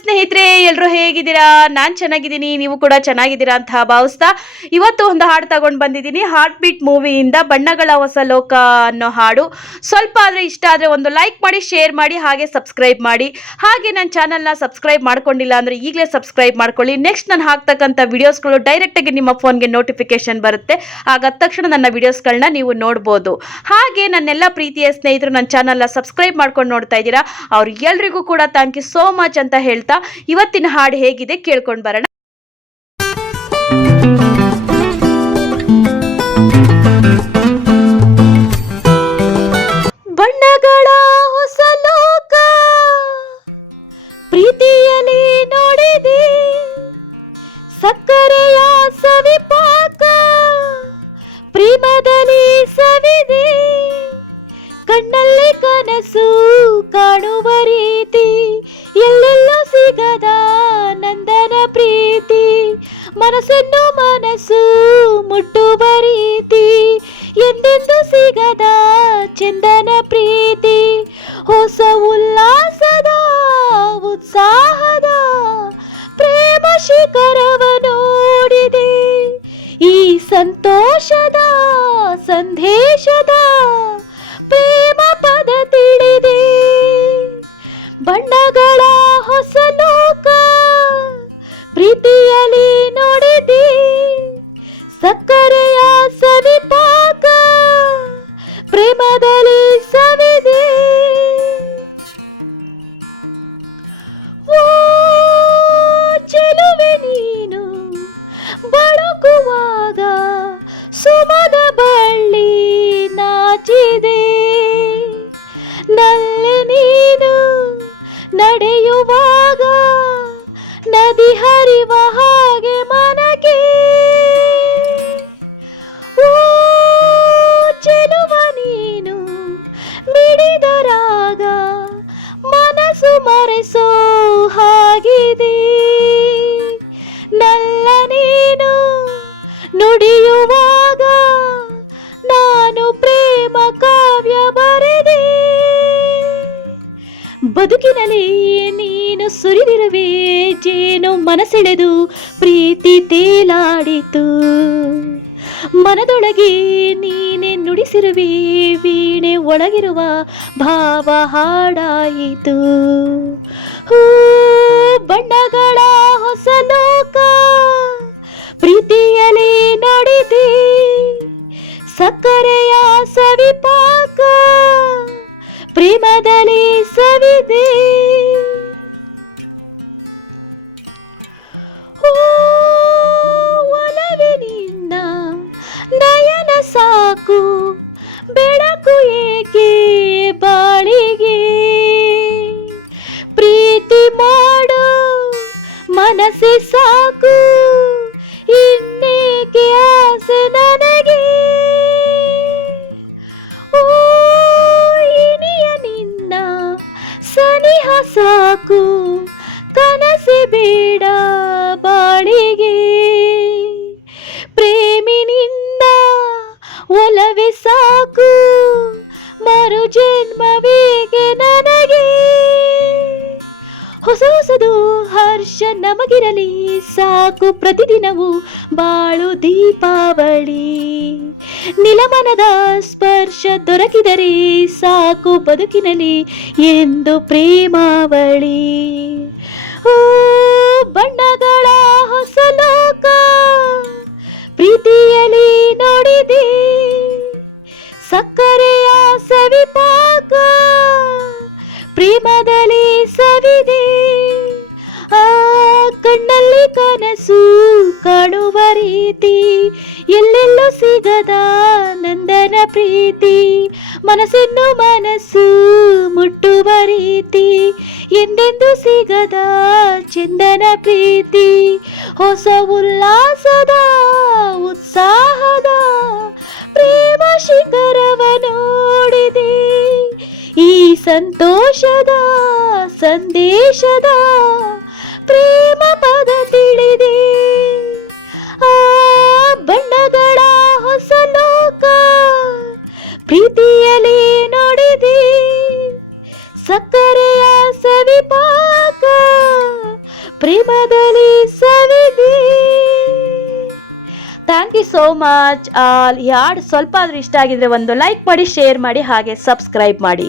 ಸ್ನೇಹಿತರೆ, ಎಲ್ಲರೂ ಹೇಗಿದ್ದೀರಾ? ನಾನು ಚೆನ್ನಾಗಿದ್ದೀನಿ, ನೀವು ಕೂಡ ಚೆನ್ನಾಗಿದ್ದೀರಾ ಅಂತ ಭಾವಿಸ್ತಾ ಇವತ್ತು ಒಂದು ಹಾಡು ತಗೊಂಡು ಬಂದಿದ್ದೀನಿ. ಹಾರ್ಟ್ ಬೀಟ್ ಮೂವಿಯಿಂದ ಬಣ್ಣಗಳ ಹೊಸ ಲೋಕ ಅನ್ನೋ ಹಾಡು. ಸ್ವಲ್ಪ ಆದರೆ ಇಷ್ಟ ಆದರೆ ಒಂದು ಲೈಕ್ ಮಾಡಿ, ಶೇರ್ ಮಾಡಿ, ಹಾಗೆ ಸಬ್ಸ್ಕ್ರೈಬ್ ಮಾಡಿ. ಹಾಗೆ ನನ್ನ ಚಾನಲ್ನ ಸಬ್ಸ್ಕ್ರೈಬ್ ಮಾಡ್ಕೊಂಡಿಲ್ಲ ಅಂದರೆ ಈಗಲೇ ಸಬ್ಸ್ಕ್ರೈಬ್ ಮಾಡ್ಕೊಳ್ಳಿ. ನೆಕ್ಸ್ಟ್ ನಾನು ಹಾಕ್ತಕ್ಕಂಥ ವಿಡಿಯೋಸ್ಗಳು ಡೈರೆಕ್ಟಾಗಿ ನಿಮ್ಮ ಫೋನ್ಗೆ ನೋಟಿಫಿಕೇಶನ್ ಬರುತ್ತೆ. ಆಗ ತಕ್ಷಣ ನನ್ನ ವಿಡಿಯೋಸ್ಗಳನ್ನ ನೀವು ನೋಡ್ಬೋದು. ಹಾಗೆ ನನ್ನೆಲ್ಲ ಪ್ರೀತಿಯ ಸ್ನೇಹಿತರು ನನ್ನ ಚಾನಲ್ನ ಸಬ್ಸ್ಕ್ರೈಬ್ ಮಾಡ್ಕೊಂಡು ನೋಡ್ತಾ ಇದ್ದೀರಾ, ಅವ್ರಿಗೆಲ್ರಿಗೂ ಕೂಡ ಥ್ಯಾಂಕ್ ಯು ಸೋ ಮಚ್ ಅಂತ ಹೇಳ್ತಾ ಇವತ್ತಿನ ಹಾಡು ಹೇಗಿದೆ ಕೇಳ್ಕೊಂಡು ಬರೋಣ. ಬಣ್ಣಗಳ ಹೊಸ ಲೋಕ ಪ್ರೀತಿಯಲ್ಲಿ ನೋಡಿದೆ, ಸಕ್ಕರೆಯ ಸವಿಪಾಕ ಪ್ರೇಮದಲ್ಲಿ ಸವಿದೆ, ಕಣ್ಣಲ್ಲಿ ಕನಸು ಕಾಣುವ ರೀತಿ ಎಲ್ಲೆಲ್ಲೂ ಸಿಗದ ನಂದನ ಪ್ರೀತಿ, ಮನಸ್ಸನ್ನು ಮನಸ್ಸು ಮುಟ್ಟುವ ರೀತಿ ಎಂದೆಂದು ಸಿಗದ ಚಂದನ ಪ್ರೀತಿ, ಹೊಸ ಉಲ್ಲಾಸದ ಉತ್ಸಾಹದ ಪ್ರೇಮ ಶಿಖರವ ನೋಡಿದೆ, ಈ ಸಂತೋಷದ ಸಂದೇಶದ ಪ್ರೇಮ ಪದ ತಿಳಿದೆ. ಬಣ್ಣಗಳ ಹೊಸ ಲೋಕ ಪ್ರೀತಿಯಲ್ಲಿ ನೋಡಿದೆ, ಸಕ್ಕರೆಯ ಸವಿಪಾಕ ಪ್ರೇಮದಲ್ಲಿ ಸವಿದೆ. ಓ ಚೆಲುವೆ ನೀನು ಬಳುಕುವಾಗ ಸುಮದ ಬಳ್ಳಿ ನಾಚಿದೆ, ನಲ್ಲಿ ನೀನು ನಡೆಯುವಾಗ ನದಿ ಹರಿವ ಹಾಗೆ ಮನಗೆ, ಓ ಚೆಲುವ ನೀನು ಮಿಡಿದರಾಗ ಮನಸ್ಸು ಮರೆಸೋ ಹಾಗಿದೆ, ನಲ್ಲ ನೀನು ನುಡಿಯುವಾಗ ನಾನು ಪ್ರೇಮ ಕಾವ್ಯ ಬರೆದೆ, ಬದುಕಿನಲ್ಲಿ ನೀನು ಸುರಿದಿರುವೆ ಜೇನು ಮನಸೆಳೆದು ಪ್ರೀತಿ ತೇಲಾಡಿತು, ಮನದೊಳಗೆ ನೀನೆ ನುಡಿಸಿರುವೆ ವೀಣೆ ಒಳಗಿರುವ ಭಾವ ಹಾಡಾಯಿತು. ಹೂ ಬಣ್ಣಗಳ ಹೊಸ ಲೋಕ ಪ್ರೀತಿಯಲ್ಲಿ ನೋಡಿದೆ, ಸಕ್ಕರೆಯ ಸವಿಪಾಕ ಪ್ರೇಮದಲ್ಲಿ ಸವಿದೆ. ಒಲವೆ ನಿನ್ನ ನಯನ ಸಾಕು, ಬೆಳಕು ಏಕೆ ಬಾಳಿಗೆ, ಪ್ರೀತಿ ಮಾಡು ಮನಸ್ಸೆ ಸಾಕು, ಇನ್ನೇಕೆ ಆಸೆ ನನಗೆ, ಓ ಇನಿಯ ನಿನ್ನ ಸನಿಹ ಸಾಕು, ಕನಸೆ ಬೇಡ ಬಾಳಿಗೆ, ಪ್ರೇಮಿ ನಿನ್ನ ಒಲವೆ ಸಾಕು, ಮರು ಜನ್ಮವೇಗೆ ನನಗೆ, ಹೊಸ ಹೊಸದು ಹರ್ಷ ನಮಗಿರಲಿ ಸಾಕು, ಪ್ರತಿದಿನವೂ ಬಾಳು ದೀಪಾವಳಿ, ನಿಲಮನದ ಸ್ಪರ್ಶ ದೊರಕಿದರೆ ಸಾಕು ಬದುಕಿನಲ್ಲಿ ಎಂದು ಪ್ರೇಮಾವಳಿ. ಓ ಬಣ್ಣಗಳ ಹೊಸ ಲೋಕ ಪ್ರೀತಿಯಲ್ಲಿ ನೋಡಿದೆ, ಸಕ್ಕರೆಯ ಸವಿಪಾಕ ಪ್ರೇಮದಲ್ಲಿ ಸವಿದೆ, ಆ ಕಣ್ಣಲ್ಲಿ ಕನಸು ಕಾಣುವ ರೀತಿ ಎಲ್ಲೆಲ್ಲೂ ಸಿಗದ ನಂದನ ಪ್ರೀತಿ, ಮನಸ್ಸನ್ನು ಮನಸ್ಸು ಮುಟ್ಟುವ ರೀತಿ ಎಂದೆಂದು ಸಿಗದ ಚಂದನ ಪ್ರೀತಿ, ಹೊಸ ಉಲ್ಲಾಸದ ಉತ್ಸಾಹದ ಪ್ರೇಮ ಶಿಖರವ ನೋಡಿದೆ, ಈ ಸಂತೋಷದ ಸಂದೇಶದ ಪ್ರೇಮ ಪದ ತಿಳಿದೆ. ಆ ಬಣ್ಣಗಳ ಹೊಸ ಲೋಕ ಪ್ರೀತಿಯಲ್ಲಿ ನೋಡಿದೆ, ಸಕ್ಕರೆಯ ಸವಿಪಾಕ ಪ್ರೇಮದಲ್ಲಿ ಸವಿದೆ. Thank you so much all. ಈ ಹಾಡು ಸ್ವಲ್ಪ ಆದ್ರೂ ಇಷ್ಟ ಆಗಿದ್ರೆ ಒಂದು ಲೈಕ್ ಮಾಡಿ, ಶೇರ್ ಮಾಡಿ, ಹಾಗೆ ಸಬ್ಸ್ಕ್ರೈಬ್ ಮಾಡಿ.